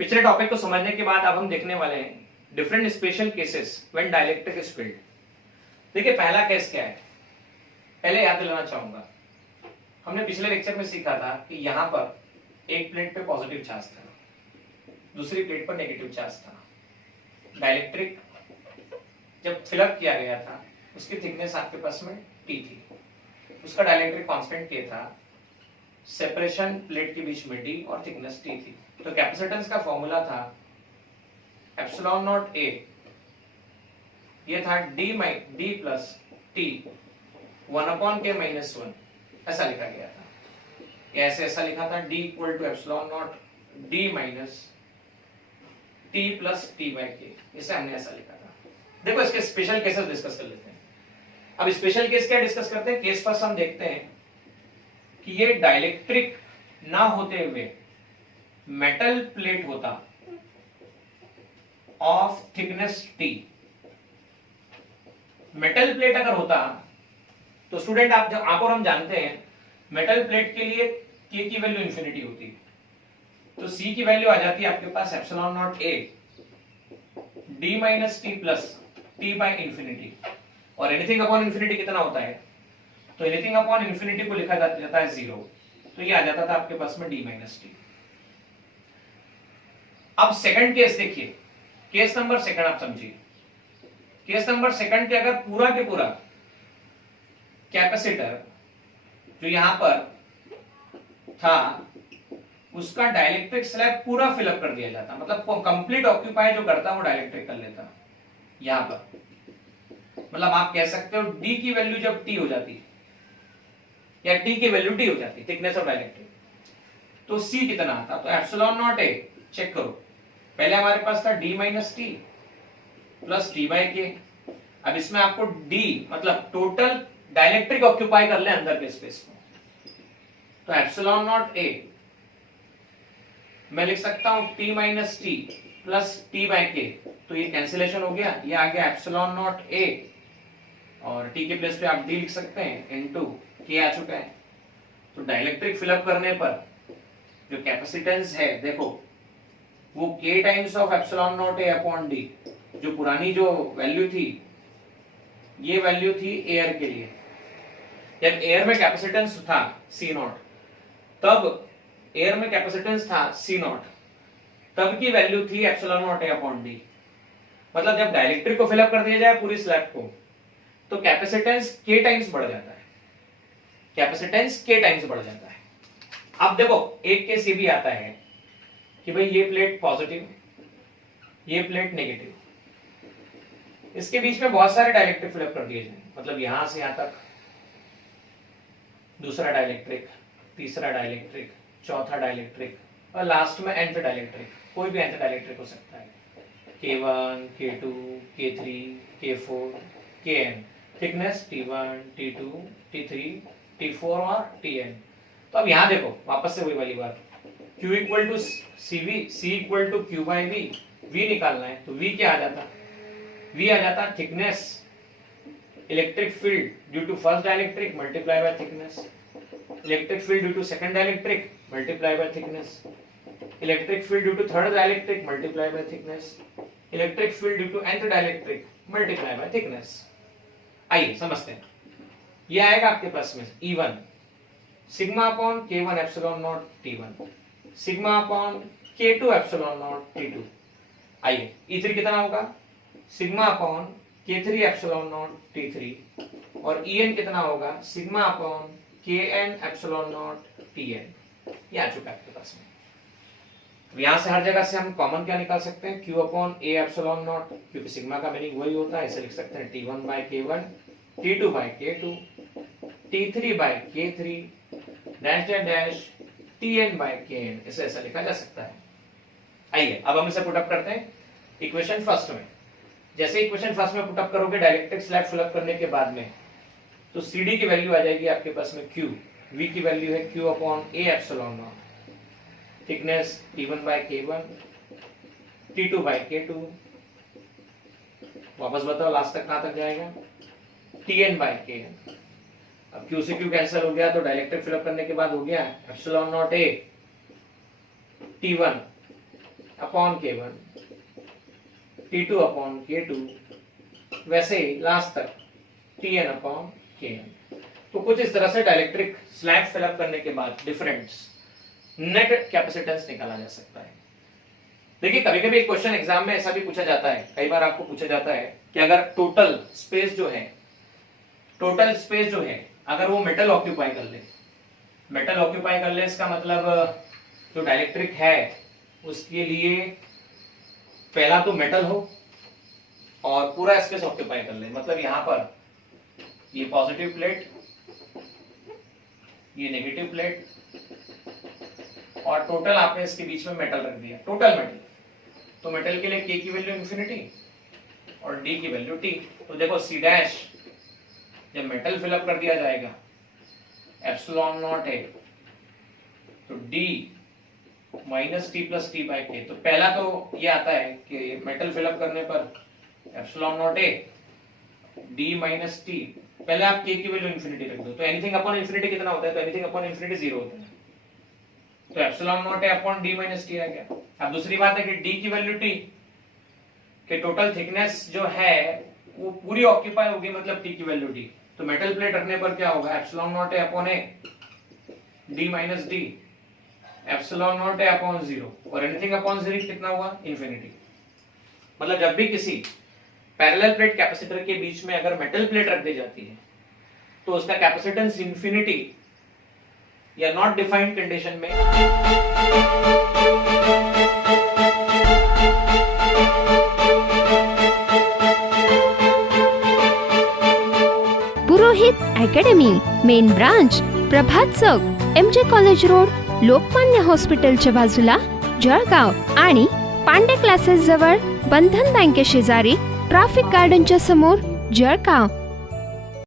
पिछले टॉपिक को समझने के बाद अब हम देखने वाले हैं different special cases when dielectric is filled. देखिए पहला केस क्या है, पहले याद दिलाना चाहूंगा, हमने पिछले लेक्चर में सीखा था कि यहां पर एक प्लेट पे पॉजिटिव चार्ज था, दूसरी प्लेट पर नेगेटिव चार्ज था। डाइलेक्ट्रिक जब फिलअप किया गया था उसकी थिकनेस आपके पास में T थी, उसका डाइलेक्ट्रिक कांस्टेंट K था, सेपरेशन प्लेट के बीच में D और थिकनेस T थी। तो कैपेसिटेंस का फॉर्मूला था एप्सिलॉन नॉट A, ये था D प्लस T 1/K-1, ऐसा लिखा गया था। ऐसा लिखा था D equal to epsilon not D minus T plus T/K, इसे हमने ऐसा लिखा था। देखो इसके स्पेशल केसेस डिस्कस कर लेते हैं। अब स्पेशल केस क्या डिस्कस करते हैं, केस फर्स्ट हम देखते हैं कि ये डाइलेक्ट्रिक ना होते हुए मेटल प्लेट होता of thickness T। Metal plate अगर होता तो स्टूडेंट आप और हम जानते हैं मेटल प्लेट के लिए K की वैल्यू इंफिनिटी होती है, तो C की वैल्यू आ जाती है आपके पास epsilon not A D minus T plus T by infinity. और एनीथिंग अपॉन इंफिनिटी कितना होता है, तो एनीथिंग अपॉन इंफिनिटी को लिखा जाता है 0, तो ये आ जाता था आपके पास में D माइनस T। अब सेकंड केस देखिए, केस नंबर सेकंड आप समझिए। केस नंबर सेकंड के अगर पूरा के पूरा कैपेसिटर जो यहां पर था उसका डाइलेक्ट्रिक स्लैब पूरा फिलअप कर दिया जाता, मतलब कंप्लीट ऑक्यूपाई जो करता वो डाइलेक्ट्रिक कर लेता यहां पर। मतलब आप कह सकते हो D की वैल्यू जब T हो जाती या T की वैल्यू T हो जाती, थिकनेस ऑफ डाइलेक्ट्रिक, तो C कितना आता, तो एप्सिलॉन नॉट A, चेक करो पहले हमारे पास था D minus T plus T/K। अब इसमें आपको D मतलब टोटल डाइलेक्ट्रिक ऑक्यूपाई कर ले अंदर के स्पेस को, तो एप्सिलॉन नॉट A मैं लिख सकता हूं T minus T plus T/K, तो ये कैंसिलेशन हो गया, ये आ गया एप्सिलॉन नॉट A और T के प्लेस पे आप D लिख सकते हैं इनटू K आ चुका है। तो डाइलेक्ट्रिक फिलअप करने पर जो कैपेसिटेंस है देखो वो K times of epsilon not A upon D, जो पुरानी जो वैल्यू थी ये वैल्यू थी एयर के लिए, जब एयर में कैपेसिटेंस था C0, तब एयर में कैपेसिटेंस था C0, तब की वैल्यू थी epsilon not A upon D। मतलब जब डाइलेक्ट्रिक को फिलअप कर दिया जाए पूरी स्लैब को तो कैपेसिटेंस K टाइम्स बढ़ जाता है, कैपेसिटेंस K टाइम्स बढ़ जाता है। अब देखो एक केस ये भी आता है कि भाई ये प्लेट पॉजिटिव, ये प्लेट नेगेटिव, इसके बीच में बहुत सारे डाइलेक्ट्रिक फिलअप कर दिए जाए, मतलब यहां से यहां तक दूसरा डाइलेक्ट्रिक, तीसरा डाइलेक्ट्रिक, चौथा डाइलेक्ट्रिक और लास्ट में nth डाइलेक्ट्रिक, कोई भी nth डाइलेक्ट्रिक हो सकता है, K1, K2, K3, K4, Kn, thickness T1, T2, T3, T4 और Tn। तो अब यहां देखो वापस से वही वाली बात, Q equal to CV, C equal to Q by V, V निकालना है तो V क्या आ जाता, V आ जाता thickness electric field due to first dielectric multiply by thickness, electric field due to second dielectric multiply by thickness, electric field due to third dielectric multiply by thickness, electric field due to nth dielectric multiply by thickness. आइए समझते हैं, ये आएगा आपके पास में E1 sigma upon K1 epsilon not T1 sigma upon K2 epsilon not T2। आइए E3 कितना होगा, sigma upon K3 epsilon not T3 और En कितना होगा, sigma upon Kn epsilon not Tn। ये आ चुका है आपके पास में। तो यहां से हर जगह से हम कॉमन क्या निकाल सकते हैं, Q upon A epsilon not, क्योंकि सिग्मा का मीनिंग वही होता है, इसे लिख सकते हैं T1 by K1, T2 by K2, T3 by K3 dash dash dash Tn by Kn, इसे ऐसा लिखा जा सकता है। आइए अब हम इसे पुट अप करते हैं इक्वेशन फर्स्ट में। जैसे इक्वेशन फर्स्ट में पुट अप करोगे डाइलेक्ट्रिक स्लैब फिलअप करने के बाद में, तो CD की वैल्यू आ जाएगी आपके पास में Q, V की वैल्यू है Q upon A epsilon not, thickness T1 by K1, T2 by K2, वापस बताओ लास्ट तक कहां तक जाएगा, Tn बाय Kn। अब Q से Q कैंसिल हो गया तो डाइलेक्ट्रिक फिलअप करने के बाद हो गया epsilon not A T1 upon K1, T2 upon K2, वैसे ही लास्ट तक Tn अपॉन Kn। तो कुछ इस तरह से डाइलेक्ट्रिक स्लैब फिलअप करने के बाद डिफरेंस नेट कैपेसिटेंस निकाला जा सकता है। देखिए कभी कभी एक क्वेश्चन एग्जाम में ऐसा भी पूछा जाता है, कई बार आपको पूछा जाता है कि अगर टोटल स्पेस जो है अगर वो मेटल ऑक्यूपाई कर ले, इसका मतलब जो डाइलेक्ट्रिक है उसके लिए पहला तो मेटल हो और पूरा स्पेस ऑक्यूपाई कर ले, मतलब यहां पर ये पॉजिटिव प्लेट, ये नेगेटिव प्लेट और टोटल आपने इसके बीच में मेटल रख दिया, टोटल मेटल। तो मेटल के लिए K की वैल्यू इंफिनिटी और D की वैल्यू T। तो देखो C डैश जब मेटल फिलअप कर दिया जाएगा एप्सिलॉन नॉट है तो D minus T plus T by K। तो पहला तो ये आता है कि मेटल फिलअप करने पर एप्सिलॉन नॉट है D माइनस T, पहले आप K की वैल्यू इंफिनिटी रख दो। तो एनीथिंग अपॉन इंफिनिटी कितना होता है? तो एनीथिंग अपॉन इंफिनिटी 0 होता है। तो एप्सिलॉन नॉट है अपॉन D माइनस T आ गया। अब दूसरी बात है कि D की वैल्यू T कि टोटल थिकनेस जो है वो पूरी ऑक्यूपाई होगी, मतलब T की वैल्यू D। तो मेटल प्लेट रखने पर क्या होगा? एप्सिलॉन नॉट है upon A D minus D, epsilon not है अपॉन 0 और एनीथिंग अपॉन 0 कितना हुआ? इंफिनिटी। मतलब जब भी किसी पैरेलल प्लेट कैपेसिटर के बीच में अगर मेटल प्लेट रख दी जाती है तो उसका कैपेसिटेंस इंफिनिटी या नॉट डिफाइंड कंडीशन में पुरोहित अकॅडमी, मेन ब्रांच प्रभात चौक, MJ कॉलेज रोड, लोकमान्य हॉस्पिटलच्या बाजूला, जळगाव आणि पांडे क्लासेस जवळ, बंधन बँके शेजारी, ट्रॅफिक गार्डनच्या समोर, जळगाव।